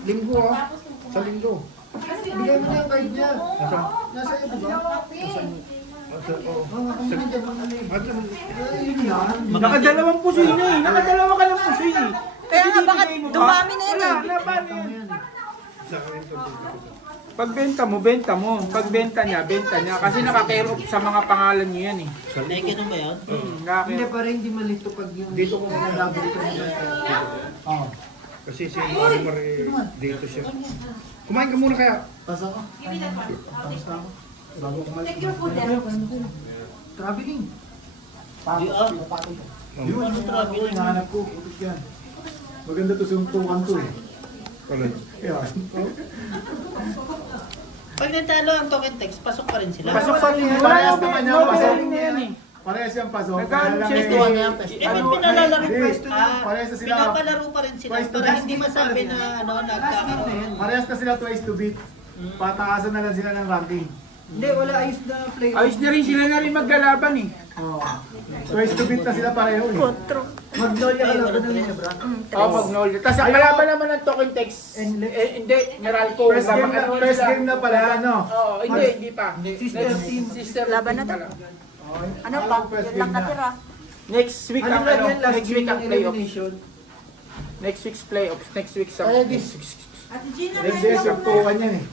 Linggo ah. Sa linggo. Bigay mo na yung card niya. Nasa iyo ba? Nakadalawang pusoy na eh. Nakadalawa ka ng pusoy eh. Kaya nga, baka dumami na yan eh. Wala, paano yan? Pagbenta mo, benta mo. Pagbenta niya, benta niya. Kasi nakakare off sa mga pangalan niyo yan eh. Nakikita ba yun? Hindi pa rin, hindi malito pag yung dito kung nalabo ito nila. Oo. Kasi si Marimar dito siya. Kumain ka muna kaya. Pasa ko. Pasa ko. Bago kumain. Traveling. Yung ano traveling? Hinahanap ko. Utos yan. Maganda to yung 212 eh. Yeah. Pag natalo ang token text, pasok pa rin sila. Pasok pa rin yan. Parehas naman yan, No pasok. bearing na yan eh. Parehas yung pasok. Nagkano Kaya lang siya? eh, Ba't pinalalaro Pwesto na. Parehas na sila. Pinapalaro pa rin sila Pwesto para na. hindi masabi na ano, nagkakaroon. Parehas na sila twice to beat. Patakasan na lang sila ng ranking. Hindi, wala ayos na play. Ayos na rin sila na rin maglalaban eh. Oh. Twice to beat na sila pareho eh. Potro. Magnolia ka lang ng linya, bro. Oo, Magnolia. Tapos ang kalaban naman ng token text. Hindi, Meralco. First game na pala, ano? Oo, hindi pa. Sister team. Sister Laban team na to. pala. Ano pa? Yun lang natira. Next week Ano ang lang ano, yan, last next week week ang ng playoffs. elimination. Next week's playoffs. Next week sa Next day, saktuhan yan eh.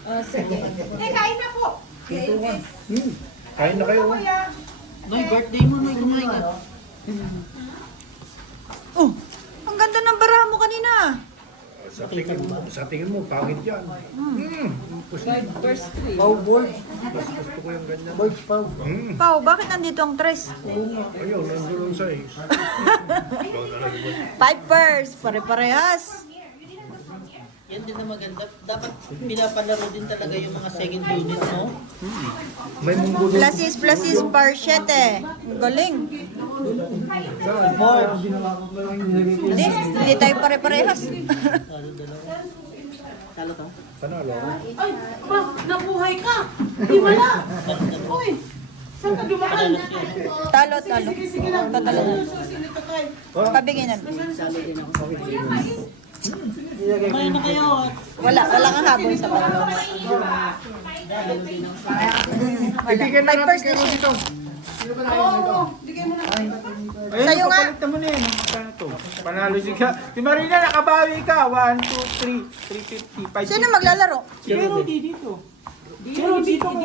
Kain na po. Kain na kayo. Noy, birthday mo, Noy, kumain ka. Oh, ang ganda ng baraha mo kanina. Sa tingin mo, pangit yan. Pau board. Gusto ko yung ganyan. Board pau. Pao, bakit nandito ang tres? Ayun, nandun sa eh. Pipers, pare-parehas. Yan din na maganda. Dapat pinapalaro din talaga yung mga second unit mo. May munggo doon. Plasis, par 7. Ang galing. Hindi tayo pare-parehas. Talo to? Panalo. Ay, ma, nabuhay ka. Di wala. Uy, saan ka dumaan? Talo. Sige lang. Tatalo na. Susunod ka tayo. Pabigyan na. Kumain na kayo. Wala kang habol sa palo. Ibigyan na natin Pipers kayo na dito. Oo, bigay mo na. Ayun, Sa'yo nga. papalit mo na yun. Magkano to? Panalo siya. Si Marina, nakabawi ka. 1, 2, 3, 350, 550. Sino maglalaro? Si Rudy dito. Si Rudy dito mo.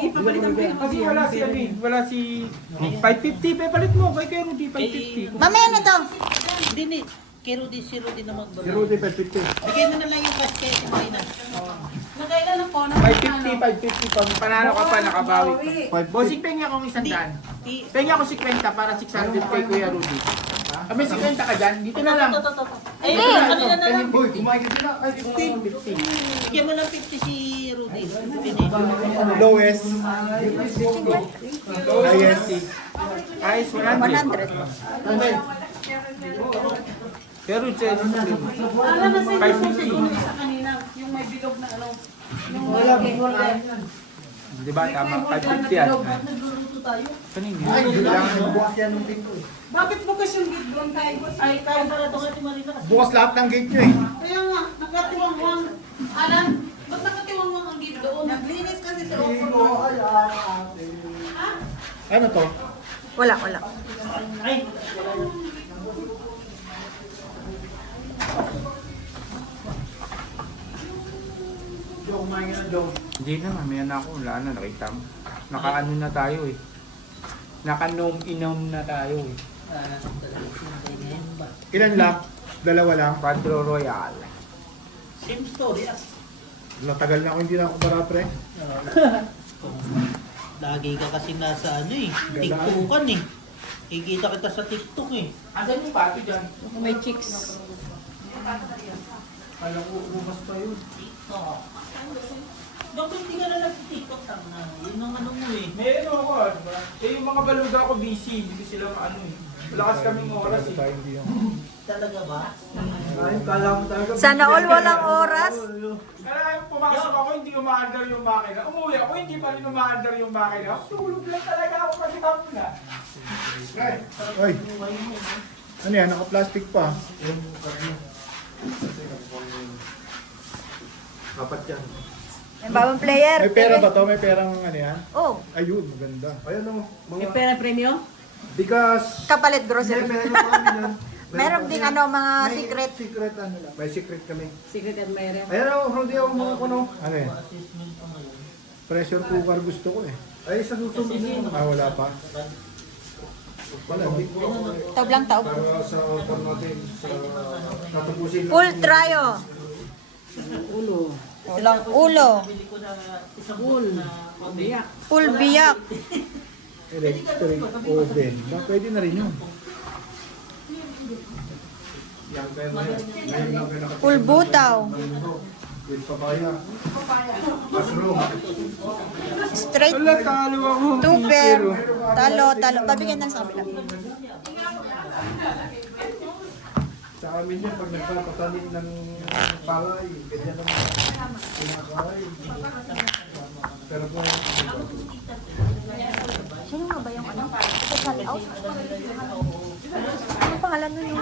Kasi wala si ano eh. Wala si 550. Papalit mo. Kay Rudy 550. Mamaya na to. Hindi ni. Kay Rudy, si Rudy na Si magbaba. Rudy, 550. Bigay mo na lang yung cash kay Marina. Nagkailan na po. 550, 550. Pag panalo ka pa, nakabawi ka. Bossing, pengi akong 100. Pengi ako 50 para 600 kay Kuya Rudy. May 50 ka dyan? Dito na lang. Ayun, kanina na lang. Boy, kumain ka sila. Ay, 50. 50. Bigyan mo ng 50 si Rudy. Pini. Lowest. Highest. Highest 100. 100. Pero Ala na sa inyo 550. sa kanina. Yung may bilog na ano. Di ba tama? 550 yan. Nagluluto tayo. Kanina. Ay, kailangan bukas yan ng tingko eh. Bakit bukas yung gate doon tayo? Ay, Kaya para ito kay Marina. Bukas lahat ng gate nyo eh. kaya nga, nakatiwangwang. Alan, ba't nakatiwangwang ang gate doon? Naglinis kasi sa Oppo. Ano to? Wala. Ay, Joe, kumain ka na, Joe. Hindi na, mamaya na ako. Wala na, nakita mo. Nakaano na tayo eh. Nakanom-inom na tayo eh. Ilan lang? Dalawa lang? Quadro Royal. same story. Natagal na ako hindi na ako para pre. Lagi ka kasi nasa ano eh. TikTokan eh. Kikita kita sa TikTok eh. Asan yung pato dyan? May chicks. Kala ko ubas pa yun. TikTok. Dapat hindi ka na nag-TikTok na. Yun ang ano mo eh. Meron ako, diba? Eh, yung mga baluga ko busy. Hindi sila ano eh. Wala kasi kaming oras eh. Tayo hindi yan. Talaga ba? Ay, kala mo talaga. Sana all walang oras. Kaya yung pumasok ako, hindi umaandar yung makina. Umuwi ako, hindi pa rin umaandar yung makina. Tulog lang talaga ako pagkatapos na. Oy, ano yan? Naka-plastic pa. Apat yan. May bagong player. May pera ba to? May perang ano yan? Oh, Ayun, maganda. Ayan o, May mga... pera premium? Because... kapalit grocery. Meron pa kami yan. Meron ding ano, mga secret. Secret ano lang. May secret kami. Secret admirer. Ayan o, hindi ako mga kuno. Ano eh? Pressure cooker gusto ko eh. Ay, sa susunod na. Ah, wala pa. Wala, hindi ko ako eh. Taob lang taob. Para sa author natin, sa tatapusin Full tryo. Ulo. Ilang ulo. Full. Biyak. Full biyak. electric oven. Ba, pwede na rin yun. Yan kayo na yan. Ngayon lang kayo nakatingin. Full butaw. With papaya. Mushroom. Straight. Wala, talo ako. Tuper. Talo, talo. Pabigyan na sa kabila. Sa amin yan, pag nagpapatanim ng palay, ganyan ang kinakain. Pero po, Sino nga ba yung ano? Ito shout out? Ano pangalan nun yung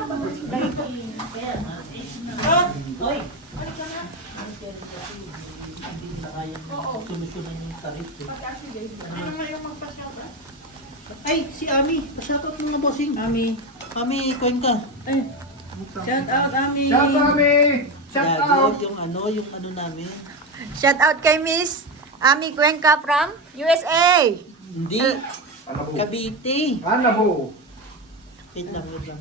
Ay, si Ami. Pa-shoutout mo nga, bossing. Ami. Ami, coin ka. Ay. Shout out, Ami. shout out kami! Shout out! Yung ano namin. shout out kay Miss Ami Cuenca from USA. Hindi. Anabo. Cavite. Anabo. Wait lang, wait lang.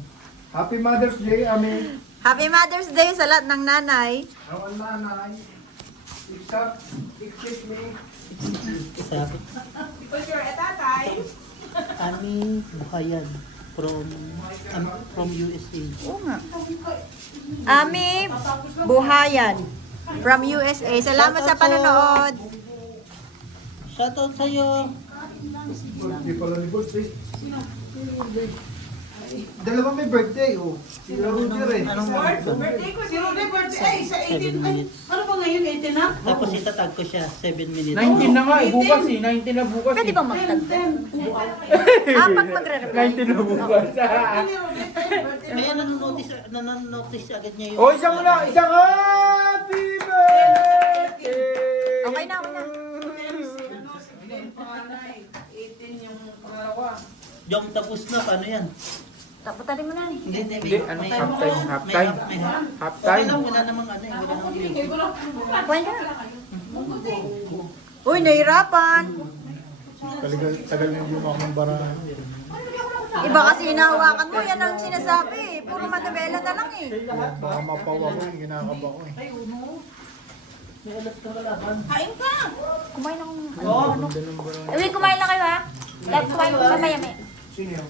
Happy Mother's Day, Ami. Happy Mother's Day sa lahat ng nanay. Ang nanay. Except me. Sabi. Ami Buhayan from USA. Oo nga. Ami Buhayan from USA. Salamat sa panonood. Shoutout sa'yo. Hindi pala ni birthday. Dalawa may birthday, oh. Si Rudy rin. Anong Birthday ko. Si Rudy birthday. Ay, sa 7 18. Ay, minutes. ano ba ngayon? 18 na? Tapos itatag ko siya, 7 minutes. 19 na nga eh, bukas eh. 19 na bukas Pwede eh. bang magtagpo? 10. Pag magre-reply. 19 na bukas. Kaya nanonotice agad niya yung... O, isang mo na, isang happy birthday! Okay na, okay na. 18 yung pangalawa. Jom, tapos na, paano yan? Taputalin mo na. Hindi, Hindi, ano, half-time, half-time. Okay Half-time. lang, wala namang ano eh, wala namang ilog. Kuhain ka na. Uy, nahirapan. Tagal na yung mga barahan. Iba kasi hinahawakan mo, yan ang sinasabi. Puro manubela na lang eh. Baka mapawa ko yung ginakaba ko eh. Kain ka! Kumain ako. Ano? Uy, kumain lang kayo ha. Kumain ko mamaya may. Sino yun?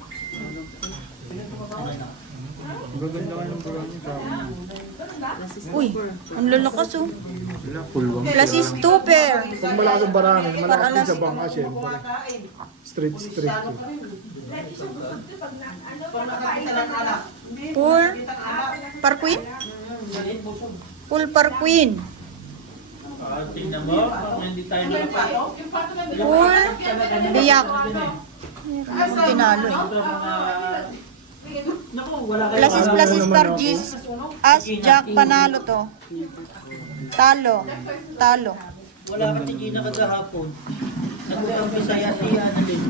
Gaganda kayo ng barang niya sa akin. Uy, ang lalakas oh. Sila, pulwang. Plus is tuper. Pag malakas ang barahan, malakas Para din alas- sa bangka, syempre. Street. Full parquin? Full parquin. Tingnan mo, hindi tayo nakapato. Full biyak. Tinalo eh. Plus is Targis. As Jack panalo to. Talo. Wala kasi Gina kagahapon. Nag-umpisa si Annalyn.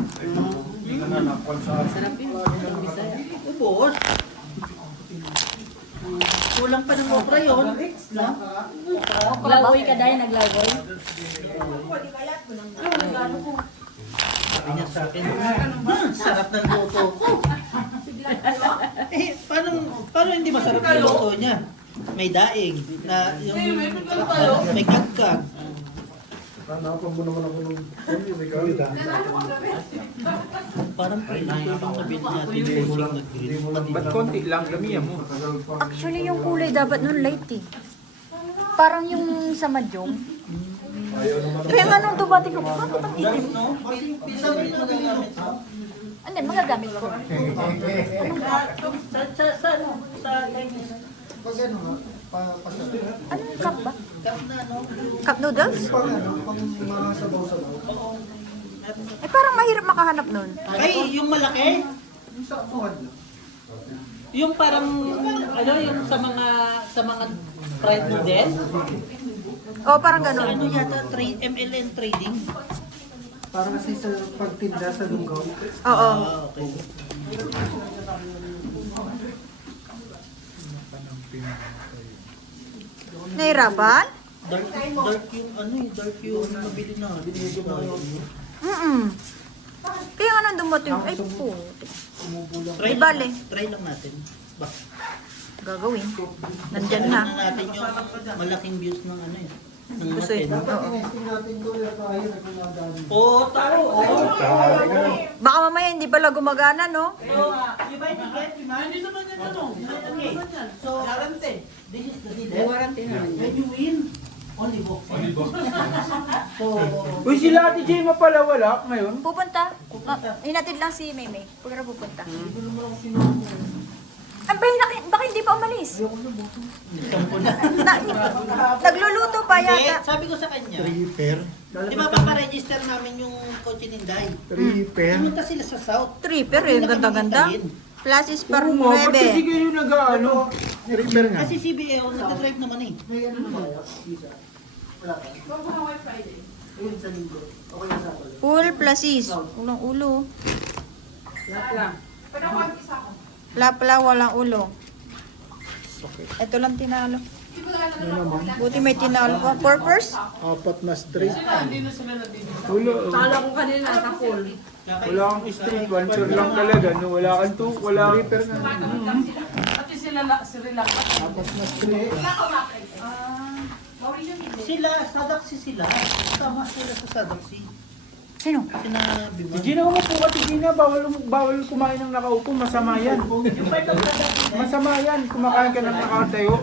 Ubos. Kulang pa ng okra yun. Lawboy ka dahil naglawboy? Sabi niya sa akin, sarap ng luto ko. Paano hindi masarap yung luto niya? May daing, na yung may kagkag. Nakapag mo naman ako nung may kawit ha. Parang pinutulong na bit natin yung bossing na grill. Ba't konti lang, damihan mo. Actually yung kulay dapat nun light eh. Parang yung sa madyong. Kaya nga nung dubati ko, bakit ang itim? Hindi, magagamit ko. Sa Chinese. Pag ano nga, Ano yung cup ba? Kap na, no? Cup noodles? pag mga sabaw-sabaw. Eh parang mahirap makahanap nun. Ay, yung malaki? Yung sa tuhad lang. Yung parang, ano, yung sa mga fried noodles? Oh, parang Sa ano ganun. yata, MLN trading? Parang kasi sa pagtinda sa lugaw. Oo. Ah, okay. Nahirapan? Dark yung ano eh, dark yung nabili na. Kaya nga nang dumating. Ay po. Try Di bale. Try lang natin. Ba? Gagawin. Nandyan Try na. na natin yung malaking views ng ano eh. Ng Gusto natin. Oo. Tinesting natin ko yung kaya na gumagamit. Oo, tao. Baka mamaya hindi pala gumagana, no? You buy ticket, Hindi naman yan ano. Okay. So, Guarantee. this is the deal. When you win, only box. So, Uy, sila Ate Jema pala wala ngayon. Pupunta. Hinatid lang si Maymay. Pagka pupunta. Baka hindi pa umalis. Nagluluto pa hindi, yata. sabi ko sa kanya, Repair. di ba paparegister namin yung kotse ninday? Repair. Pumunta sila sa South. Tripper eh. Ganda-ganda. Plasis par Oo nga, ba't kasi 9. kayo nag-ano? Repair nga. Kasi CBA, nag-drive naman eh. May ano na ba? Visa? Wala pa. Huwag mo Hawaii Friday. Ayun sa linggo. Okay na sa ako. Full plasis. Ulang ulo. Pero kung isa ko. Lapla, walang ulo. Ito lang tinalo. Hindi ko dahil Buti may tinalo pa. Purpose? Apat na straight. hindi na sila nabibigyan. Wala. Kala ko kanina sa pool. Wala kang street, one sure lang talaga. No? Wala kang two, wala kang repair na. Pati sila lang. Apat na straight. Sila, Sadaksi sila. Tama sila sa Sadaksi. Sino? Sinabi mo. Si Gina, umupo ka, si Gina. Bawal kumain ng nakaupo. Masama yan. Masama yan. Kumakain ka ng nakatayo.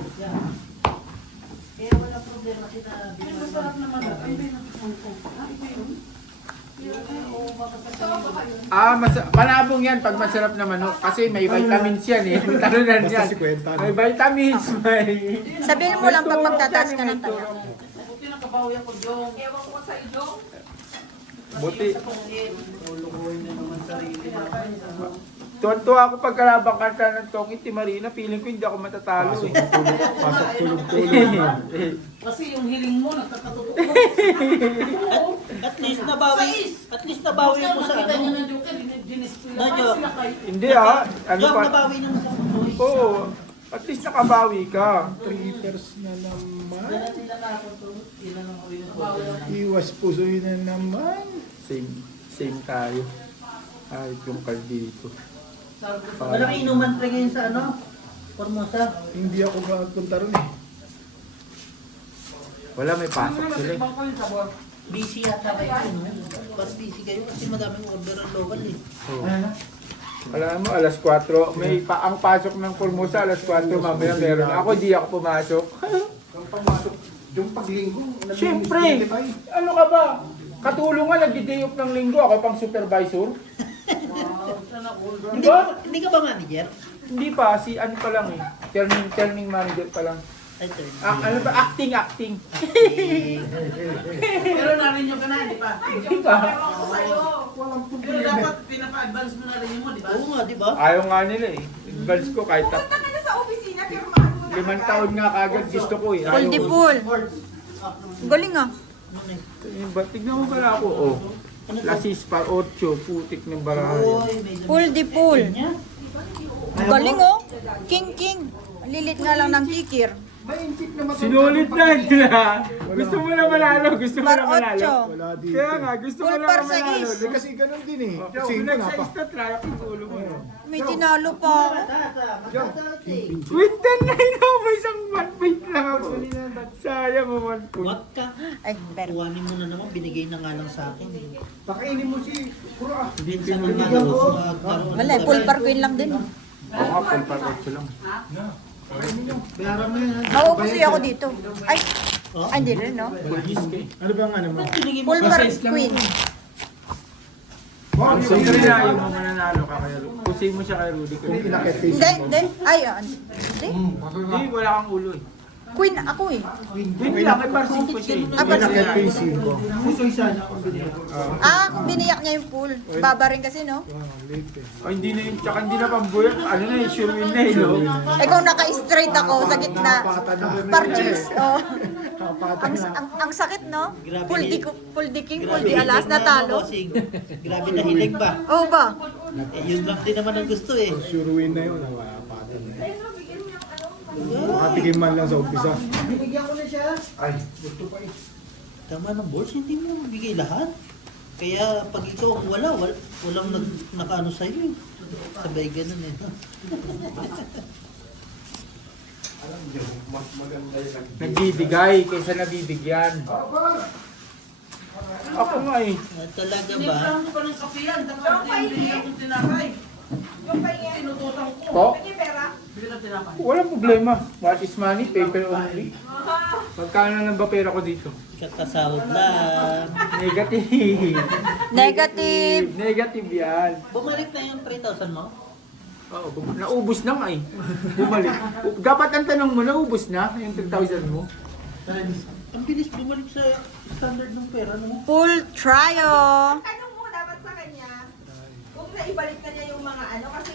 Kaya wala problema sinabi mo. Masarap naman. Ay, may natikman ko. Iba yun? Malabong yan pag masarap na manok. Kasi may vitamins yan eh. Talunan yan. Basta 50. May vitamins. May... Sabihin mo lang pag magtataas ka ng tanong. Buti nakabawi ako, Jong. Ewan ko sa Jong. Buti. Lulukuhin na naman sarili naman. Tuwan-tuwa ako pagkalabang kanta ng Tong Iti Marina. Feeling ko hindi ako matatalo eh. Pasok tulog-tulog. Kasi yung hiling mo, nagkakatotoo. At least nabawi. At least nabawi mo sa Nakita niyo ano. ng Joker, dinisplay Na lang joke. sila kayo. Hindi ah. Ano Job pa? nabawi naman sa Pusoy. Oo. At least nakabawi ka. Trippers na naman. Ganun nila nakakontrol. Ilan ang uwi ng problem. Iwas pusoy na naman. Same tayo. Ay, yung card dito. Walang inuman pre ngayon sa ano? Formosa. Hindi ako magpunta ron eh. Wala, may pasok sila eh. Busy yata kayo. No? Parang busy kayo kasi madaming order ang local eh. Oo. Alam mo, alas 4. Ang pasok ng Formosa, alas 4. Mamaya meron. Ako, di ako pumasok. Ang pumasok yung paglinggo. Siyempre! Ano ka ba? Katulong nga, nag-day off ng linggo. Ako pang supervisor. Hindi ka ba manager? Hindi pa, si ano pa lang eh. Turning manager pa lang. Ay, turn. Ano ba? Acting. Pero narinig ka na, di ba? Hindi pa. Ewan ko sa'yo. Pero dapat pinaka-advance mo narinig mo, di ba? Oo nga, di ba? Ayaw nga nila eh. Advance ko kahit Punta ka na sa opisina, pirmahan mo na. 5 taon nga kagad gusto ko eh. Full di full. Galing ah. Ano eh? Tignan mo pala ako. Oh. Lasis pa 8, putik ng barahay. Oy, medyo Full di full. niya. Galing oh. King. Lilit nga lang ng kikir. May inchip naman. Sinulit na nila. Gusto mo na manalo. Gusto mo Par na manalo. 8. Wala dito. Kaya nga, gusto mo Full na par manalo. 6. Hindi kasi ganun din eh. Kasi Kasi nag nga sa pa. stat lang yung ulo mo. May tinalo pa ako. Wait, 10 na ino. May isang 1 point lang ako. Sayang mo 1 point. Wag ka. Ay, pero. Kuhanin mo na naman, binigay na nga lang sa akin. Pakainin mo si Kura. Binsan ng mga magkaroon. Wala, full par queen lang din. Oo nga, full par 8 lang. Bayaran mo yan. Mauupusoy ako dito. Ay, Oh? ay hindi rin no? Ano bang ano mo? Binigay mo Full par queen. Ang sundin na yung mga mananalo ka kay Rudy. Pusin mo siya kay Rudy. Kung inakit face Hindi. Ay, hindi. Hindi, wala kang ulo eh. Queen ako eh. Hindi lang, may par 5 siya eh. Ah, par Inakit face ko. Pusoy sana kung binigyan. Kung biniyak niya yung pool. Baba rin kasi no? Late eh. Oh, hindi na yun, tsaka hindi na pambuyat. Ano na eh, sure win na eh, no? Ikaw naka-straight ako sa gitna. Par cheese. Oh. Apatan na. Ang sakit, no? Grabe Full ni- di, full di king, full Grabe di alas, hilig na, natalo. bossing. Grabe na hilig ba? Oo ba? Yun lang din naman ang gusto eh. Suruin na yun. Apatan na. Makatikim man lang sa umpisa. Binigyan ko na siya. Ay, gusto pa eh. Tama ng boss, hindi mo bigay lahat. Kaya pag ikaw ang walang nakaano sa'yo. Sabay ganun eh. Alam niyo, mas maganda yung Nagbibigay kaysa nabibigyan. Ako nga eh. Talaga ba? Tiniplan ko pa ng kape yan. Tapos hindi ako tinapay. Tinututan ko. Po? Bili ka tinapay. Walang problema. What is money? Paper only. Magkano lang ba pera ko dito? Kakasahod lang. Negative. Negative. Negative yan. Bumalik na yung 3,000 mo? Oo, naubos na nga eh. Bumalik. Dapat ang tanong mo, naubos na yung 3,000 mo? Ang bilis bumalik sa standard ng pera no? Full trio. Tanong mo dapat sa kanya kung naibalik na niya yung mga ano kasi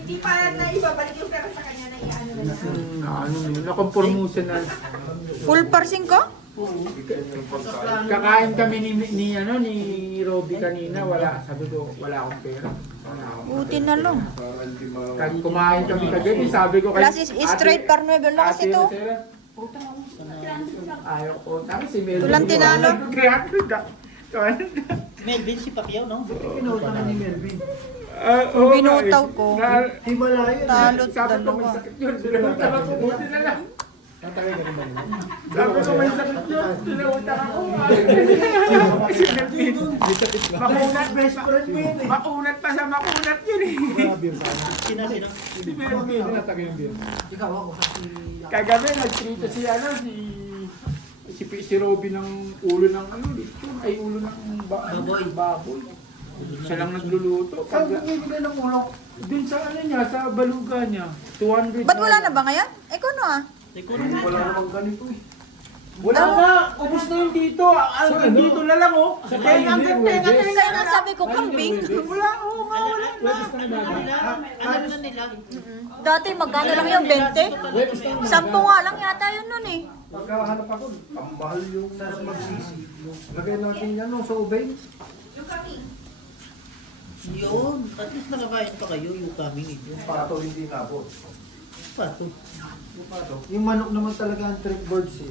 hindi pa na ibabalik yung pera sa kanya na iano na niya. Ano yun, nakompormusan na. Full parsing ko? Kakain kami ni Robby kanina, wala. Sabi ko, wala akong pera. Wala akong Buti na lang. para hindi ma... Kahit kumain kami kagabi, sabi ko kay Plus is straight par 9 lang kasi to. Ayaw ko. Tapos si Melvin. Tulang tinalo. Kaya Melvin, si Pacquiao, no? Pinautan na ni Melvin. Binutaw ko. Himalaya. Talot Sabi ko may dalawa. sakit yun. Sinauta ako. Buti na lang. Tatagay ka naman. Sabi ko may sakit yun. Sinauta ako. Si Melvin. Makunat. Makunat pa sa makunat yun eh. Beer sana. Sino? Si Melvin. Tinatagay yung beer. Ikaw ako kasi... Kagabi nagtrito si si Robby ng ulo ng ano, lechon, ay ulo ng baboy. Siya lang nagluluto. Saan bumibili ng ulo? Dun sa ano niya, sa baluga niya. 200. Ba't wala na ba ngayon? Eko no ah. Wala namang ganito eh. Wala na, ubos na yun dito. Ang dito na lang oh. Ang tenga. Kaya nga sabi ko, kambing. Wala, oo nga, wala. Ano na nila? Dati magkano lang yung 20? 10 nga lang yata yun nun eh. Pagkahanap ako, ang mahal yung nasa magsisi. Lagay natin yan no, sa ubay. Yung kami. Yun. At least nakakain pa kayo yung coming ito. Yung pato hindi nabot. Pato. Yung pato. Yung manok naman talaga ang trick birds eh.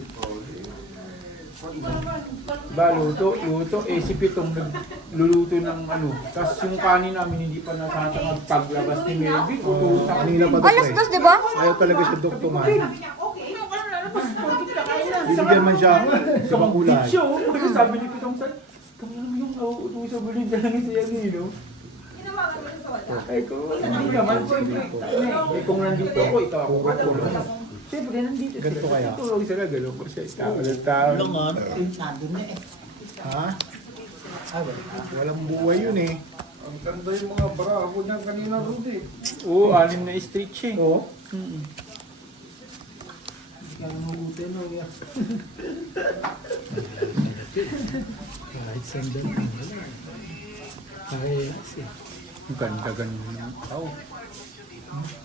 Luto. Si Pitong nagluluto ng ano. Tapos yung kanin namin hindi pa nasasangag paglabas ni Melvin. Utusak. Kanina pa to Alas eh. dos, di ba? Ayaw talaga siya doktor man. Sabi niya, okay. Binigyan man siya sa magulay. Siya, kasi sabi ni Pitong sa, kami naman yung nauutusan mo rin dyan siya nino. Tinawagan mo siya sa wala. Ay ko, hindi naman. Siyempre, eh, kung nandito ako, ikaw ako katulong. Siyempre, nandito. Ganito kaya? Tulog sila, gano'n ko siya. Tao. Langan. Nandun na eh. Ha? Walang buhay yun eh. Ang ganda yung mga bravo niya kanina Rudy. Oo, 6 na street siya. Oo. Kaya mabuti no. Kahit sandal. Parehas eh. Ang ganda ganyan ng tao.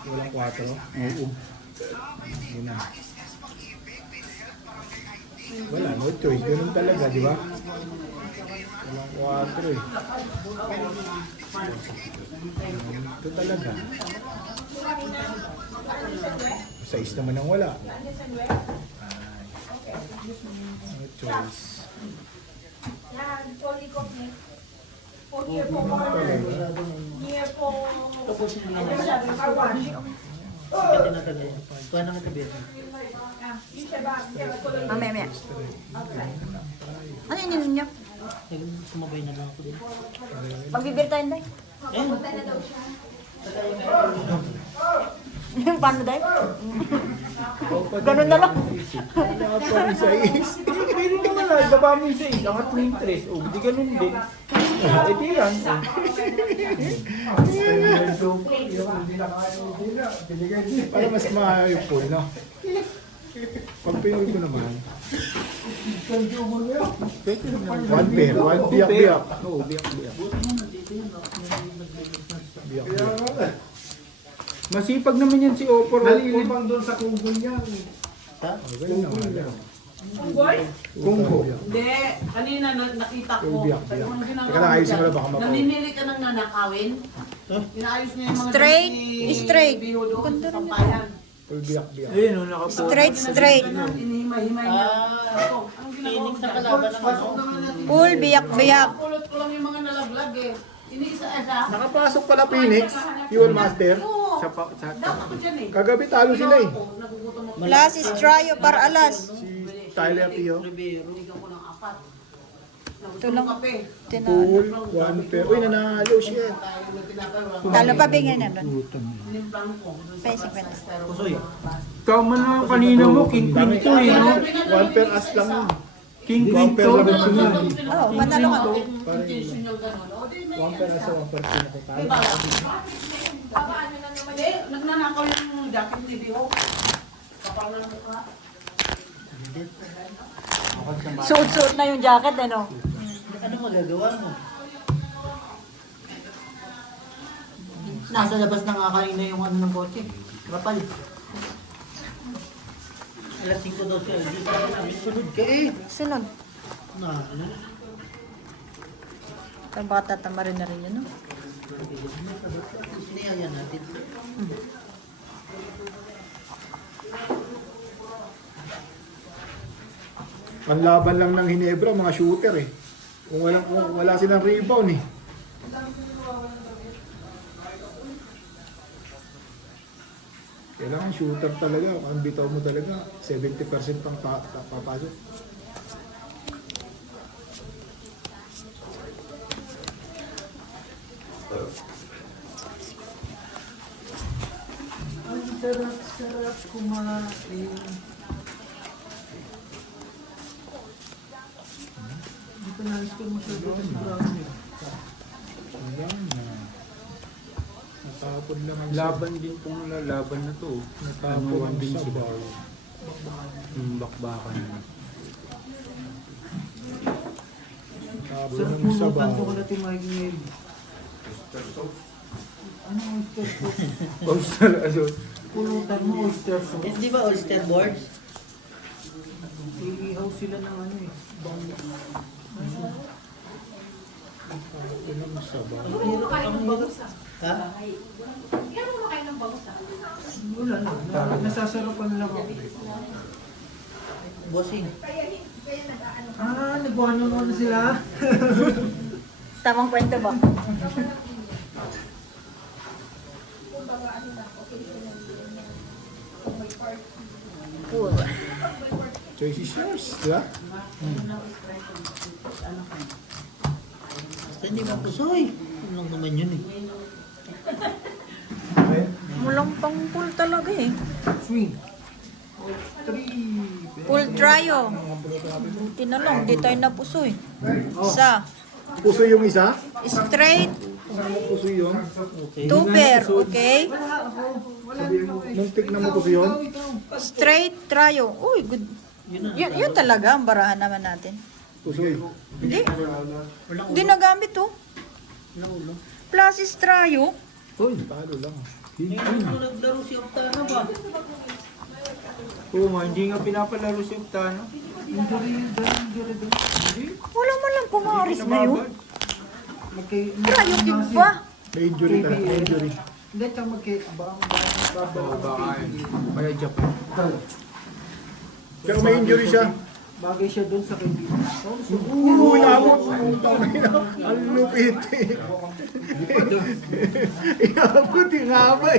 Walang 4. Oo. Yun na. Wala, no choice. Ganun talaga, di ba? Walang 4 eh. Ito talaga. 6 naman ang wala. No choice. Yan, fully cooked. Here po more. Here po. Ano sabi? Car wash. Sikat na talaga. Kuha na kita beer. Yung siya ba? Mamaya. Ano yun niyo? Sumabay na lang ako din. Magbibir tayo dahil. Eh, Paano dahil? Ganun na lang. Parang sa is. Pwede naman na, ibaba mo yung 6, angat mo yung 3. O, di ganun din. Eh, di yan. Para mas maayos no? Pag pinuri ko naman. Pwede naman. One pair, one biyak-biyak. Oo, biyak-biyak. Biyak-biyak. Masipag naman yan si Opor. Nalilibang doon sa kugon niya. ta? Oh, ganun naman. Kungko. Hindi, kanina nakita ko. Biyak, Sabi ko, biyak. "Anong ginagawa Teka lang, mo ayusin ko dyan? lang, baka mapaw." Namimili ka ng nanakawin? Inaayos niya yung mga Straight, damit ni straight. Biho doon Ganda sa rin sampayan. Biyak. Ayun, oh, nakapo. Straight, straight. Inihimay-himay niya. Ako, anong ginagawa mo Clinic sa dyan? kalaban ng Pasok ano? naman natin. Full biyak-biyak. Kulot ko lang yung mga nalaglag eh. Iniisa-isa. Nakapasok pala Phoenix, Fuel Master. Oo. Sa Dapat ko dyan eh. Kagabi talo sila eh. Ako, nagugutom ako. Plus is trio para alas. Si Tyler Pio. Rivero. Binigyan ko ng 4. Ito lang. Kape. Tinalo. Pool, 1 pair. Uy, nanalo siya. Talo pa bigyan na doon. Nimplang ko. Peso 50. Kusoy. Ikaw man na kanina mo, king queen to eh, no? 1 pair as lang yun. King 1 queen pair to. lang ito na. Oo, panalo ka. Intention yung gano'n. O, di may 1 pair as 1 pair pinakatalo. Diba? Hindi, nagnanakaw yung jacket ni Biho. Kapal na mukha. Suot-suot na yung jacket, ano? Ano magagawa mo? Nasa labas na nga kanina yung ano ng kotse. Rapal. Alas 5 daw siya. Hindi ka sunod ka eh. Sunod. Na ano? Pero baka tatama rin na rin yun, no? Sinayaan natin. Ang laban lang ng Hinebra, mga shooter eh. Kung wala silang rebound eh. Kailangan shooter talaga. Ang bitaw mo talaga, 70% pang papasok. Ang sarap-sarap kumain. Hindi pa na-install mo siya dito sa browser. Ayan na. Natapon lang ang Laban din pong laban na to. Natapon ang din sila. sabaw. Bakbakan. Natapon Sarap ang mo sabaw. tanto ko natin makikinig. Ano oyster sauce? Oyster sauce. Pulutan mo oyster sauce. Hindi ba Oyster Boards? Iihaw sila ng ano eh. Natapon ang sabaw. Ha? Wala na. Nasasarapan lang ako. Bossing. Nagbuhan mo na sila. Tamang kwento ba? Cool. Choice is yours, di ba? Basta hindi mo kusoy. Ano lang naman yun eh. Mulang pang pool talaga eh. Swing. Full trio. Buti na lang, di tayo napusoy. Isa. Puso yung isa? Straight, Puso yun? Okay. two pair, okay? Nung tignan mo puso yun? Straight, trio. Uy, good. Yun talaga ang barahan naman natin. Puso yun. Hindi, Walang hindi nagamit to. Walang ulo. Plus is trio. Uy, talo lang. Ngayon mo naglaro si Octana ba? Oo nga, hindi nga pinapalaro si Octano. Injury din. Wala man lang pumaris na yun. Magkay... Trio king pa. May injury talaga, may injury. Hindi, tsaka magkay... Baka kaya Japan. Kaya may injury siya. Bagay siya doon sa kaibigan. Uy, inabot. Ang lupit eh. Inabot yung ngabay.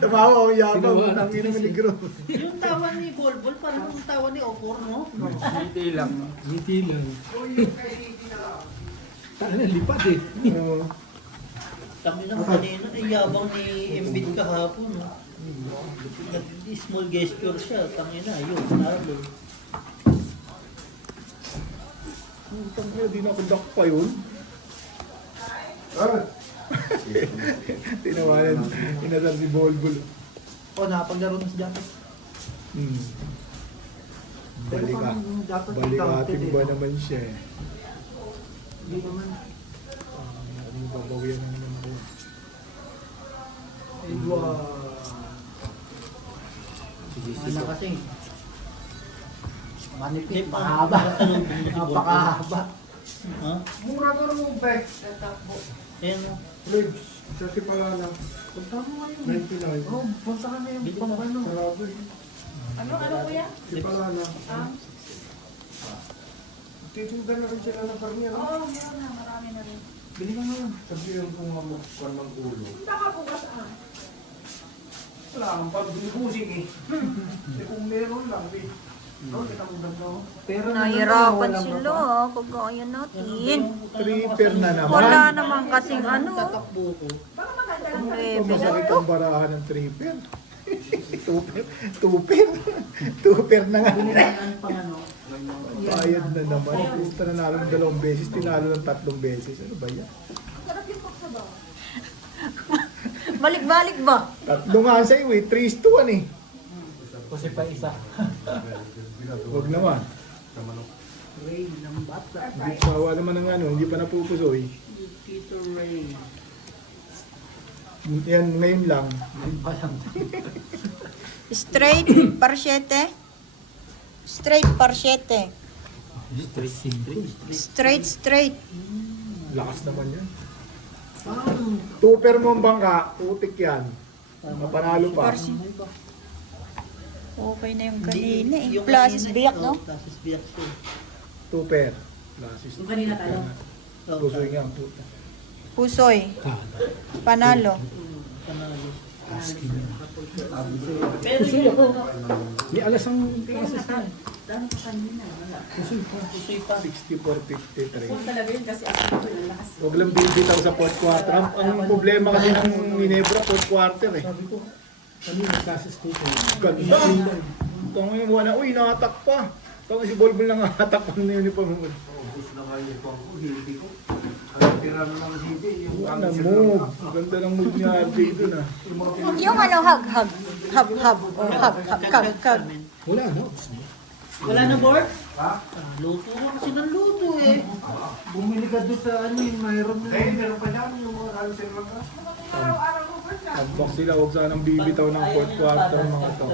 Tamawa ko yabang. Ang ina mo negro. Yung tawa ni Bolbol, parang yung tawa ni Opor, no? Hindi lang. Oo. Kami na kanina, ay yabang ni Embiid kahapon, no? Small gesture siya, tangina, yun, talo. Tangina, di nakundak pa yun. Tinawanan, inasar si Bolbol. Napaglaro na si Japan. Balikating ba naman siya eh. Hindi naman. Ano babawian na naman ako. Edward. Ano kasi, Manipit, mahaba. Napakahaba. Ha? Mura to rin mo, Bex. Ayan o. Ribs. Sa Tipalana. Punta mo ngayon. 99. Oh, punta ka na yung Bili ka. pambano. Grabe. Ano kuya? Tipalana. Titinda na rin sila ng karniya. no? Oo, meron na. Marami na rin. Bili ka nga. Sabihan ko nga magpan ng ulo. Punta ka bukas Wala kang pag-binibusing eh. Kung meron lang eh. No, kita mo ganda oh. Pero Nahirapan sila kagaya natin. Tripper na naman. Wala naman kasing ano. Tatakbo ko. Baka maganda lang sa Nuebe na Masakit to. ang barahan ng tripper. Tuper. Tuper na nga. Ano pang ano? Bayad na naman. Gusto na nalo ng 2 beses, tinalo ng 3 beses. Ano ba yan? sarap yung pagsabaw. Balik-balik ba? 3 nga sa iyo eh. 3-1 eh. Kasi pa isa. Huwag naman. Ray ng bata. Hindi sawa naman ng ano, hindi pa napupusoy. Tito Ray. Yan, ngayon lang. Straight, parsyete. Straight, parsyete. Straight. Lakas naman yan. Tuper mo ang bangka, putik yan. Mapanalo pa. Parsyete. Okay na yung kanina eh. Yung Plus kanina, biyak, no? Plus is biyak siya. Tuper. Lasis. Yung kanina tayo. Pusoy nga ang puta. Pusoy. Panalo. Panalo. Pusoy ako. May alas ang Dami pa kanina. Wala. pusoy pa. 64-53. Full talaga yun kasi asal ko yung lakas. Huwag lang bibitaw sa fourth quarter. Ang problema kasi ng Ginebra, fourth quarter eh. Kanina, classes ko ito. Ganda. Ito ngayon, wala. Uy, nakatak pa. Ito si Bolbol lang nakatak pa ng uniform mo. Ubus na kayo ito ako. Hindi ko. Ang tira na lang hindi. Yung Ano move. Ganda ng move niya RJ doon ah. Yung ano, hug. Or hug. Wala no? Wala na board? Ha? Luto ko kasi ng luto eh. Bumili ka doon sa ano yung mayroon na. Eh, meron pa dyan yung mga kalsel lang ka. Araw-araw mo ba siya? Tagbak sila. Huwag sanang bibitaw ng fourth quarter mga to.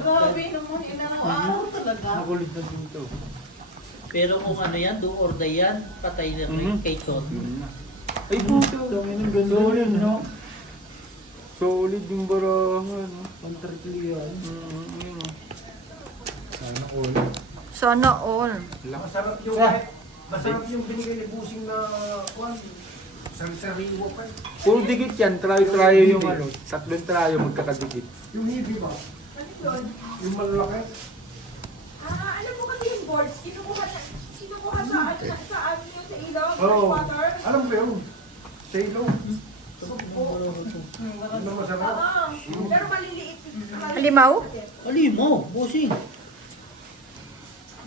Grabe naman. Inaaraw-araw talaga. Nakulit na dito. Pero kung ano yan, do or die yan, patay na rin kay Ton. Ay puto. Solid, no? Solid yung barahan. Pantarkliyan. Sana all. Sana all. Masarap yung masarap yung binigay ni Busing na kwan. Sariwa pa. Puro dikit yan. Try yung ano. 3 try magkakadikit. Yung hibi ba? Ano yun? Yung malalaki? Alam mo kasi yung boards, kinukuha sa ano yung sa ilaw, Oo. water. Alam ko yun. Sa ilaw. Yun ang masarap. Oo. Pero maliliit. Halimaw? Ali mo, busing.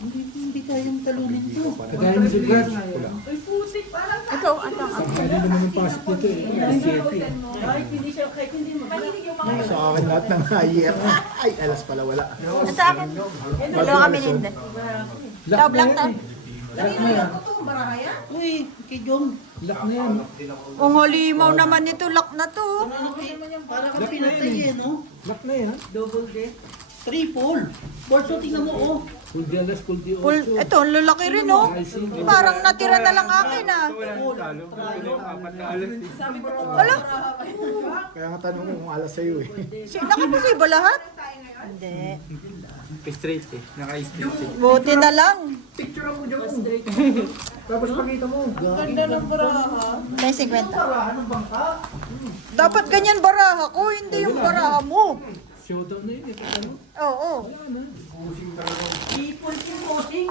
Hindi kayang talunin to. Kagaya ni Sigurd. Ay, putik. Parang sa Ikaw, ano? Hindi naman yung pasok nito eh. Kahit hindi siya, kahit hindi mo. Mahilig yung mga Sa akin lahat ng higher. Ay, alas pala wala. At sa akin, dalawa kami ninde. Ikaw, black tap. Kanina lang ko itong baraha yan. Uy, kay Jong. Ang halimaw naman ito, lock na to. Para kang pinatay eh, no? Lock na yan. Double deck. Triple. Board shot, tingnan mo, oh. Ito, ang lalaki rin, oh. Parang natira na lang akin, ah. Wala. Kaya nga tanong ko kung alas sa'yo eh. Nakapusoy ba lahat? Hindi. Straight eh. Naka-straight eh. Buti na lang. Picture mo dyan. Tapos pakita mo. Ganda ng baraha. May 50. Parahan ng bangka. Dapat ganyan baraha ko, hindi yung baraha mo. Showdown na yun eh. Oo. Ipon yung posing.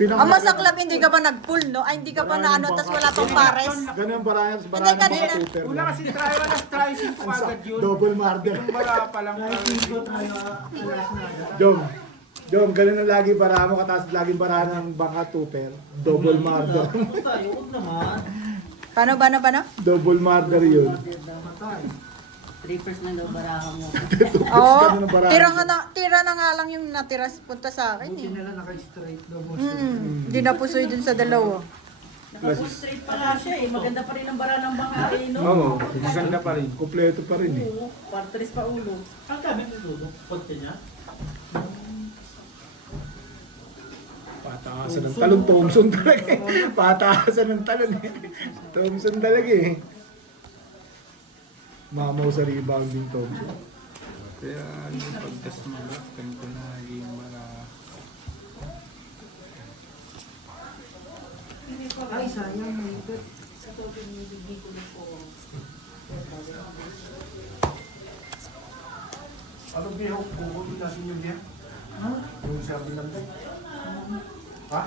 Ang masaklap, hindi ka pa nag-pull, no? Ay, hindi ka pa na ano, tas wala pang pares. Ganun ang barahan sa Hindi, barahan ng kanina. mga tutor. Una kasi try 5 agad yun. Double murder. Yung bara pa lang. Jom, ganun ang lagi barahan mo katapos laging barahan ng bangka tuper. Double murder. Tayo, huwag naman. Paano? Double murder yun. 3% na daw baraha mo. Oo. Ganun ang barahan. Tira na nga lang yung natira punta sa akin, eh. Nila naka-straight daw. Hindi napusoy dun sa dalawa. Naka-full straight pala siya eh. Maganda pa rin ang baraha ng bangkay, no? Oo. Maganda pa rin. Kompleto pa rin eh. Oo. Partres pa ulo. Ang dami ng lulo. Punta niya. Pataasan ng talon, Thompson talaga eh. Pataasan ng talon eh. Thompson talaga eh. Mamaw sa rebounding Thompson. Kaya yung pagtas mo, ganito na yung mga... Ay, sayang. May ibat. Sa total ng bibig ko na po. Ano bihok? Puhunin natin yung biyak? Ha? Yung sabi ng day. Ha?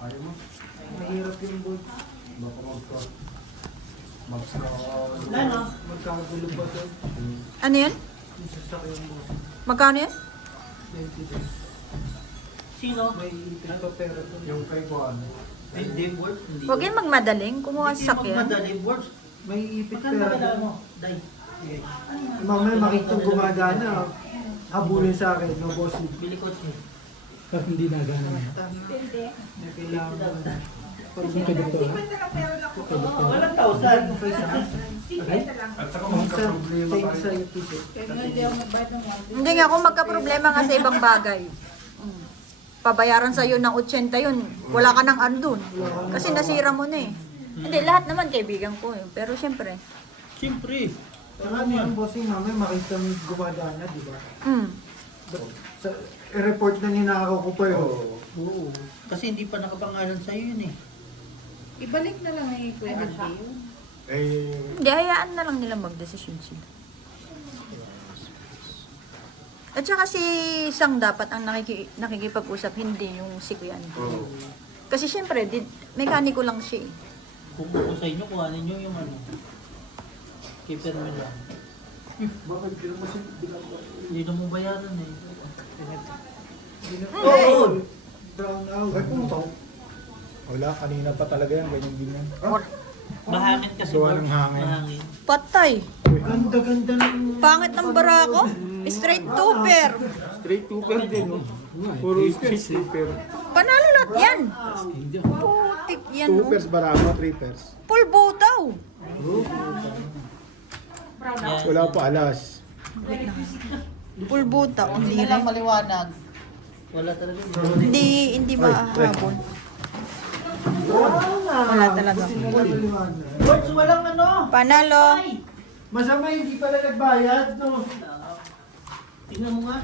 Ayaw mo? Mahirap yung board. Baka Wala na. Magkakagulo ba ito? Ano yan? Yung sasakyan mo. Magkano yan? 20 days. Sino? May ipit pa pera to. yung kay Juan. Hindi, words. Hindi. Huwag yung magmadaling. Kumuha Hindi sa kayo sakyan. magmadali, words. May ipit Magkano pera kailangan to. mo? Day. Mamaya makitang gumagana. Habulin sa akin. No, boss. Bili ko siya. Hindi na gana. Hindi. May kailangan mo. Hindi ka dito. 50 lang meron ako. Walang 1,000. At saka magka-problema Thank tayo. sa iyo, Tito. Hindi nga kung magka-problema nga sa ibang bagay. Pabayaran sa'yo ng 80 yun. Wala ka nang andun. Kasi nasira mo na eh. Hindi, lahat naman kaibigan ko eh. Pero syempre. Siyempre. Saka yung bossing mamaya makita mo gumagana, di ba? I-report na ninakaw ko pa yun. Oo. Kasi hindi pa nakapangalan sa'yo yun eh. Ibalik na lang ay Kuya Henry. Eh, Hindi, hayaan na lang nila magdesisyon sila. At saka si Sang dapat ang nakikipag-usap, hindi yung si Kuya Andrew. Kasi syempre, mekaniko lang siya eh. Kung buko sa inyo, kuhanin nyo yung ano. Keeper mo lang. bakit yun mo siya? Hindi na mo bayaran eh. Oo! Brown out. Ay, pumunta ko. Wala, kanina pa talaga yan, ganyan-ganyan. Mahangin kasi. Gawa ng words. hangin. Mahangin. Patay. Ganda-ganda ng... Pangit ng barako. Straight twoper. Straight twoper din, no? Puro straight twoper. Panalo lahat yan. Putik yan. Two Oh. pairs barako, 3 pairs. Full botaw. Yan. Wala pa alas. Full botaw. Hindi lang na. maliwanag. Wala talaga. Hindi maahabol. Wala talaga. Words, walang ano. Panalo. Masama hindi pala nagbayad, no? Tingnan mo nga.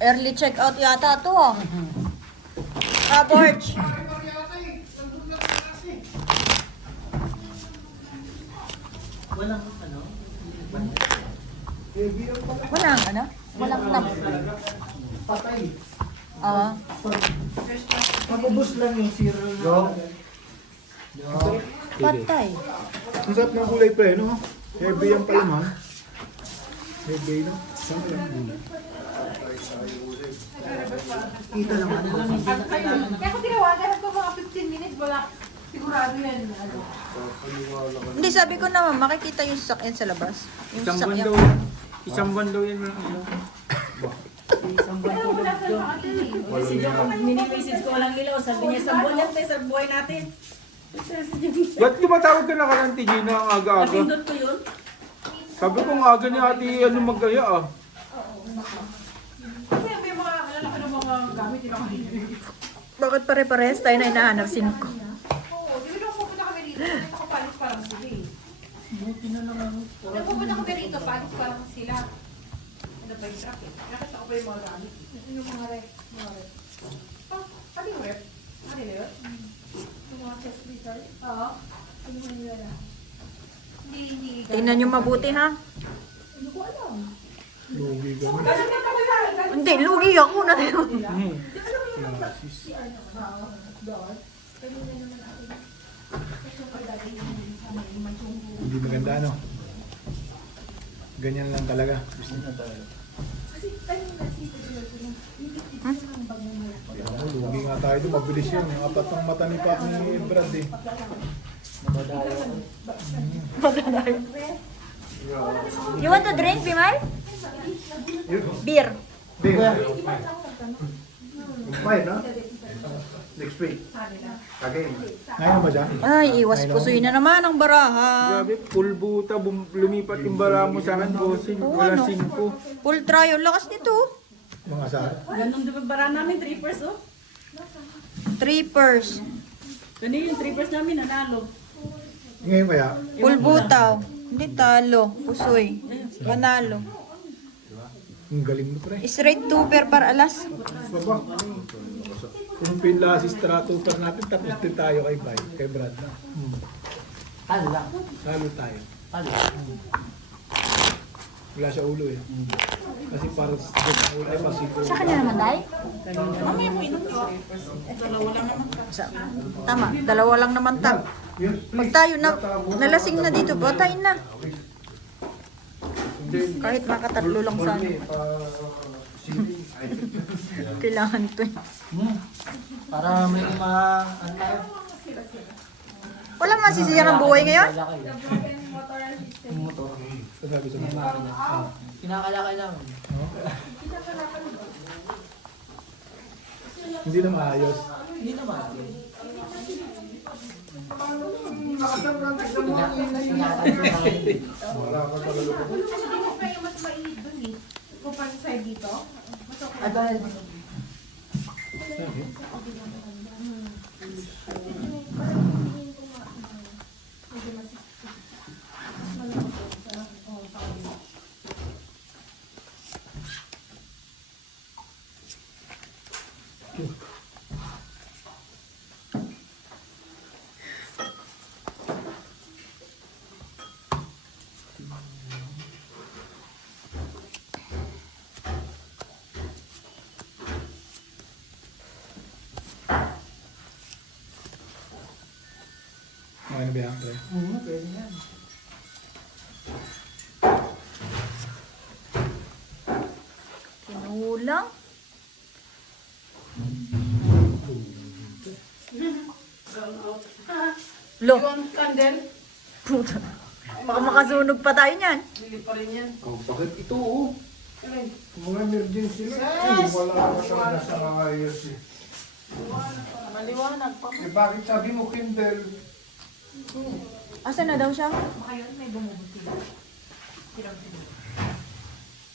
Early check out yata to ah. Borge. Walang ano. Walang ano? Walang tap. Patay. Ah. Pag-ubos lang yung zero na. Patay. Ang sarap ng gulay pa eh, no? Heavy yung palaman. Heavy, no? Sarap yung gulay. Kita naman. Kaya kung tinawagan ko mga 15 minutes, wala. Sigurado yan. Ano. Hindi, sabi ko naman, makikita yung sasakyan sa labas. Yung Isang buwan sasakyan. daw yan. Isang buwan daw yan. Ano? Pero wala sa mga atin eh. Si Joe, pag mini-message ko walang ilaw, sabi niya, sa buwan yan tayo, sa buhay natin. Ba't tumatawag ka na ka ng Gina ang aga-aga? Matindot ko yun. Sabi ko ang aga ni ate ano magkaya ah. Kasi may mga lalaki ng mga gamit yun ako. Bakit pare-pares tayo na hinahanap? 5. Oo, di ba nung pupunta kami dito, nakita ko palis pa lang sila eh. Nung pupunta kami dito, palis pa lang sila. Ano ba yung truck eh? Nakita ko pa yung mga gamit. Yung mga rep. Oh, ano yung rep? Ano yun? Yung mga test result? Oo. Ano yung nila? Hindi. Tingnan nyo mabuti ha. Hindi ko alam. Lugi ka. Kasi may kami sa akin. Hindi, lugi ako na. Di alam mo yung si ano, doon. Kanina naman ako. Kasi yung pagdali yung Hindi maganda, no? Ganyan lang talaga. Gusto na tayo. kasi kanina si Lugi nga tayo doon, mabilis yun. Apat ng mata ni Pat ni Brad eh. You want to drink, Bimal? Beer. Fine, no? Next week. Again. Ngayon ba siya? Ay, iwas pusoy na naman ang baraha. Grabe, full buta, lumipat yung bara mo sa akin, bossing. Wala 5. Full trial. Lakas nito. Mga sa... Ganun di ba bara namin, 3 oh. Trippers. Ganun yung trippers namin, nanalo. Ngayon kaya, Pulbutaw. Hindi talo. Pusoy. Manalo. ang galing mo pre. Straight 2 pair par alas. Baba. Kung pinla si strato per natin, tapos din tayo kay Bay, kay Brad na. Hala. Salo tayo. Hala. Wala siya ulo eh. Kasi parang sa ulo ay pasiko. Sa kanya naman, Day? Tama, dalawa lang naman tab. Pag tayo na, nalasing na dito, batay na. Kahit makatatlo lang sana. Kailangan to eh. Para may Walang masisira ng buhay ngayon? Sabi sa mga. Kinakalakay namin. Hindi na maayos. Hindi naman. Wala ka talaga. Kaya mas mainit dun eh. Kumpara sa dito. Mas okay. Ano ba yan, pre? Pwede yan. Kinulang. Lo, Candle? puta. Baka makasunog pa tayo niyan. Bili pa rin yan. Oh, bakit ito oh? Mga emergency lang. Wala ka talaga sa mga ayos eh. Maliwanag pa. Eh bakit sabi mo Kindle? Asa na daw siya? Baka yun, may bumubuti.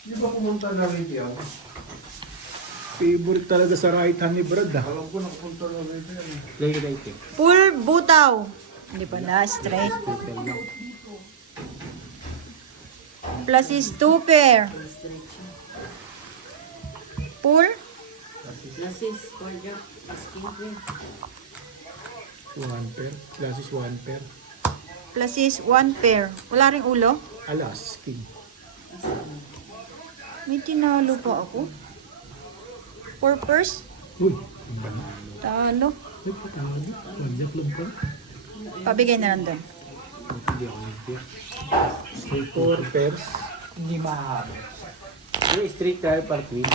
Di ba pumunta na rin yan? Favorite talaga sa right hand ni Brad ah. Alam ko nakapunta na rin yan eh. Play right eh. Full butaw. Hindi pa na, straight. Plus is 2 pair. Full. Nasis, cordia, asking queen. 1 pair. Plus is 1 pair. Plus is 1 pair. Wala ring ulo. Alas, king. May tinalo pa ako. 4 pairs. Uy, ang bana. Talo. Uy, patalo. Magdak lang pa. Pabigay na lang doon. Hindi ako nag-pair. 4 pairs. Hindi mahaba. Yung straight tayo par queen.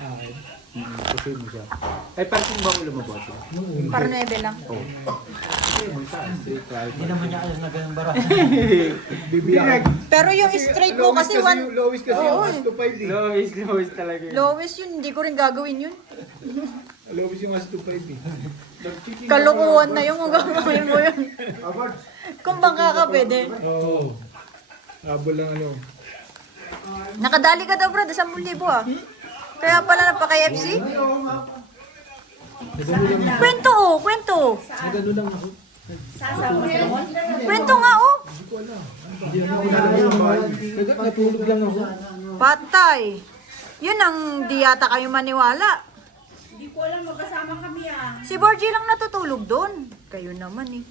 Okay. Kasi mo siya. Ay, par queen ba ulo mo boss? Para 9 lang. Oo. Kasi mo siya, straight tayo. Hindi naman niya alam na ganun bara. Bibiyak. Pero yung straight mo kasi one... Lowest kasi Oo, yung as to 5 eh. Lowest talaga yun. Lowest yun, hindi ko rin gagawin yun. Lowest yung as to 5 eh. Kalokohan na yung gagawin mo yun. Abad. Kung baka ka pwede. Oo. Habol lang ano. Nakadali ka daw bro, 10,000 ah. Kaya pala napaka-FC? Kwento oh, kwento. Nagano lang ako. Kwento nga oh. Hindi ako nalagay ng bahay. Natulog lang ako. Patay. Yun ang di yata kayo maniwala. Hindi ko alam, magkasama kami ah. Si Borgie lang natutulog doon. Kayo naman eh.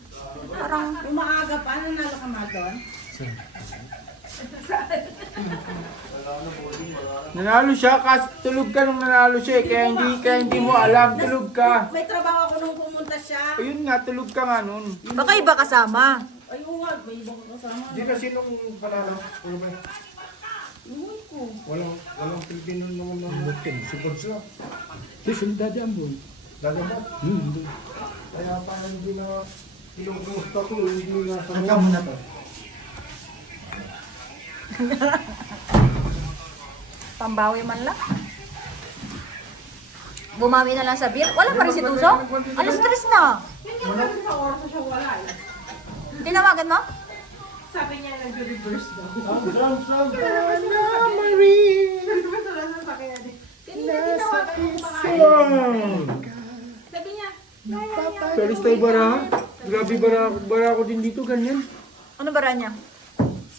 Parang Umaaga pa, nanalo ka ma doon? Nanalo siya, kasi tulog ka nung nanalo siya eh. Kaya hindi mo alam, tulog ka. May trabaho ako nung pumunta siya. Ayun nga, tulog ka nga nun. baka iba kasama. Ayun nga, may ibang kasama. Hindi kasi nung panalo. Ano ba? Iwan ko. Walang Pilipino naman ng butin. Si Borges lang. Si Dadambon. Dadambon? Kaya pa hindi na kinumusta ko. Hindi na sa Hanggang mo na to. Pambawi man lang. Bumawi na lang sa beer. Wala pa rin si Tuso? Alas 3 na. Yun yung kasi sa oras na siya wala eh. Tinawagan mo? Sabi niya nag-reverse daw. Marie! Reverse wala sa sakyan. Tinawagan ko mga Sabi niya, Palis tayo bara. Grabe bara ko din dito, ganyan. Ano bara niya?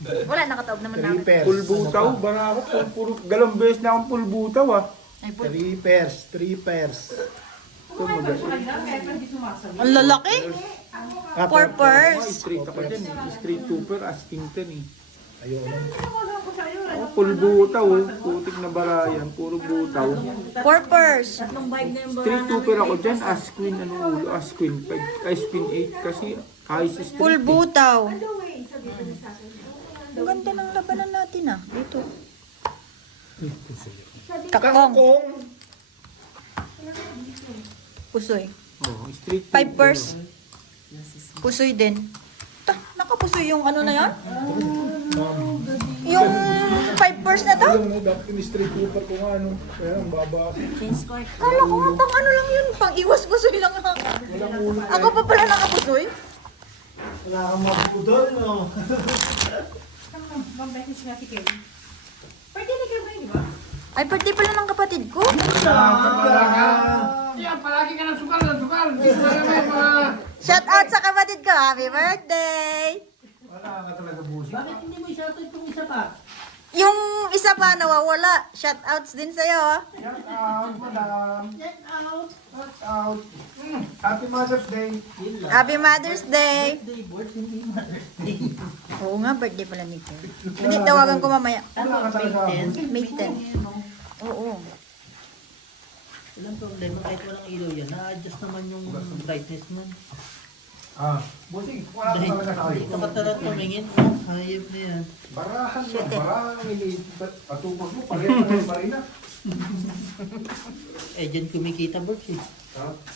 Wala, nakataob naman namin. Pulbutaw, bara ako. Puro, dalawang beses na akong pulbutaw ah. Ay, 3 pairs, 3 pairs. kumain pa siya kanina, kaya pa hindi sumasabi. ang lalaki. 4 pairs. Straight ako dyan. Straight super, asking 10 eh. Ayun. Tinawagan ko sa'yo. Oh, pulbutaw oh. Putik na bara yan. Puro butaw. 4 pairs. Tatlong bike na yung bara Straight namin. super ako dyan. As queen, ano ulo? As queen 5. As queen 8 kasi high sa street. Full eh. butaw. Ang ganda ng labanan natin ah. Dito. Kakong. Pusoy. Oh, straight 5 pairs. Pusoy din. Nakapusoy yung ano na yan? Yung 5 pairs na to? Alam mo, dapat yung street cooper ko nga, ano. Kaya ang baba. Chain skirt. Kala ko nga pang ano lang yun, pang iwas pusoy lang ha. Walang ulo. Ako pa pala nakapusoy. Wala kang mapuputol, no? Mambesage nga si Kelly. Pwede na kayo ba yun, di ba? Ay, birthday pala ng kapatid ko. Yan, palagi ka ng sukal. Hindi mo alam yung mga... Shout out sa kapatid ko. Happy birthday! Wala ka talaga busi. Bakit hindi mo isa-shoutout itong isa pa? Yung isa pa nawawala. Shout outs din sa'yo ha. Shout out, madam. Shout out. Happy Mother's Day. Yun lang. Happy Mother's Day! Birthday, board, hindi Mother's Day. Oo nga, birthday pala ni Kel. Hindi, tawagan ko mamaya. Wala ka talaga busi. May 10. Oo. Walang problema kahit walang ilaw yan. Na-adjust naman yung brightness man. Busi, wala ka talaga sa Hindi akin. ka pa talaga tumingin. Oh, hayop na yan. Barahan mo, barahan. Patupag mo, pareho na. Eh, dyan kumikita, Bert eh.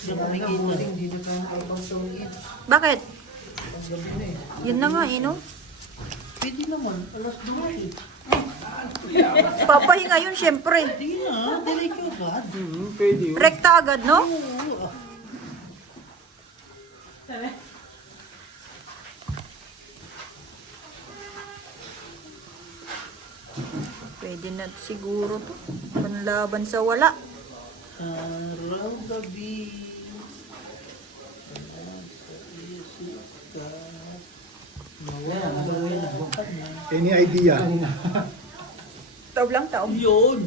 Dyan kumikita. Hindi na tayo kalpang tumingin. Bakit? Ang gabi na eh. Yun na nga eh, no? Pwede naman. Alas 12. Papahinga yun, syempre. Hindi na. Delay ka ba? Pwede yun. Rekta agad, no? Oo. Pwede na siguro to. Panlaban sa wala. Araw-gabi. Any idea? Taob lang, taob. Yun!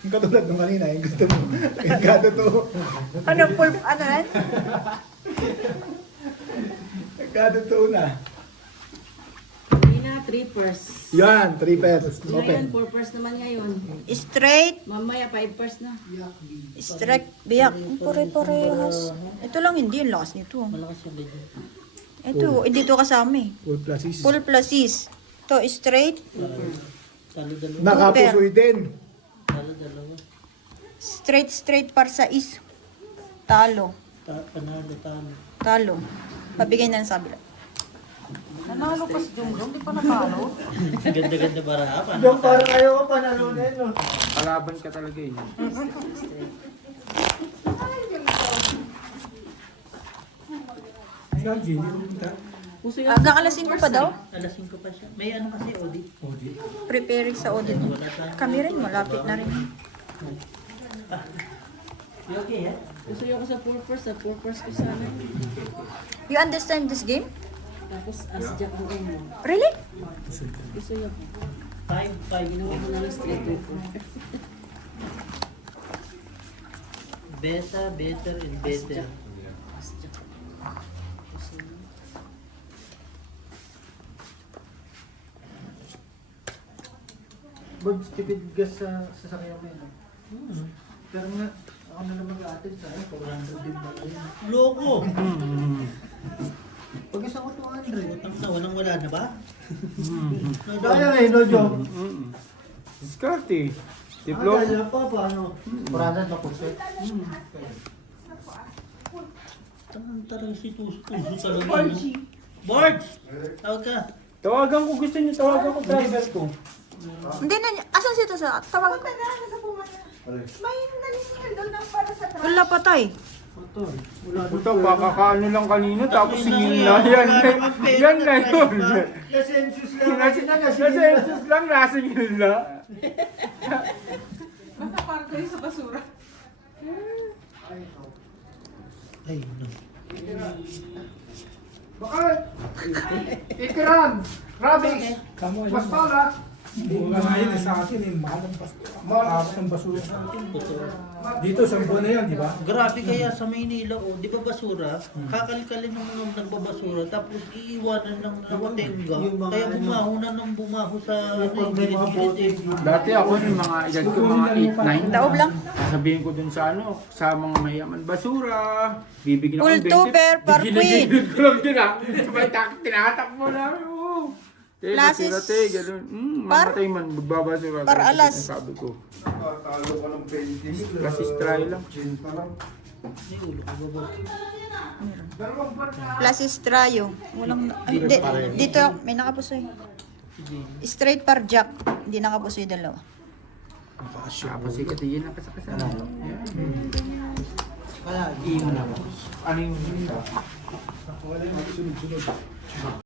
Yung katulad nung kanina, yung gusto mo. Yung katotoo. Ano, full, ano yan? Yung katotoo na. Hindi na, 3 pairs. Yan, 3 pairs. Ngayon, Open. 4 pairs naman ngayon. Straight, Mamaya, 5 pairs na. straight, biyak. Pare-parehas. Ito lang hindi, yung lakas nito. Malakas yung video. Ito, dito kasama eh. Full pluses. Full pluses. Ito, straight, Talo-dalawa. Nakapusoy din. Talo-dalawa. straight para sa is. Talo. Panalo, talo. Talo. Pabigay na ng sabi lang. Nanalo pa si Jumjum, di pa natalo. Ganda-ganda para hapa. parang ayaw ko panalo na yun. No? Kalaban ka talaga eh. Hanggang alas 5 pa daw. Alas 5 pa siya. May ano kasi, Odi. Preparing sa audit. Wala tayo. Kami rin, malapit na rin. You okay, eh? Gusto ko sa 4 pairs, sa 4 pairs ko sana. You understand this game? Tapos, as jack mo kayo. Really? Gusto ko. 5-5. Ginawa ko na lang straight to. Better, better, and better. As jack. Birds, tipid gas sa sasakyan mo yun. Pero nga, ako na naman mag-aatid sa akin, 400 din ba rin. Loko! Pag isa ko 200. Ang walang wala na ba? No, Kaya nga eh, no joke. Diskarte. Diploma. Kaya pa, paano? 400 na puso. Tarang si Tuso talaga. Barge! Tawag ka. Tawagan ko, gusto niyo tawagan ko driver ko. Hindi na, asan siya ito sa tawag ko? May nalingal doon ng para sa taas. Wala patay. Puta, pakakaano lang kanina, tapos singil na. Yan na yun. Nasensus lang. Nasensus lang, nasingil na. Basta parang kayo sa basura. Ay, no. Bakit? Titiran! Rabies! Kamo yun. Mas pala! Bunga nga yun sa atin eh. Mahal ang basura sa atin. Dito, 10 na yan, di ba? Grabe kaya sa Maynila, oh, di ba basura? Kakalkalin ng mga nagbabasura, tapos iiwanan ng nawatenga. Kaya bumaho na ng bumaho sa gilid-gilid eh. Dati ako yung mga edad ko mga 8-9. Daob lang. Sabihin ko dun sa sa mga mayaman, basura. Bibigyan ako ng 20. Pultuber, parquin. Ginigilid ko lang din ah. Sabay tinatakbo namin. Oh. Lasis. Ganun. Mamatay man, magbabasura. Par Ganun alas. ang Sabi ko. Talo ka ng 20. Lasis try lang. 80 lang. Ay, ulo ko ba? Plus Strayo. Walang, dito, may nakapusoy. Straight par jack. Hindi nakapusoy dalawa. Tapos ikatigin na kasakasan. Kaya, Ano yung Wala yung sunod-sunod.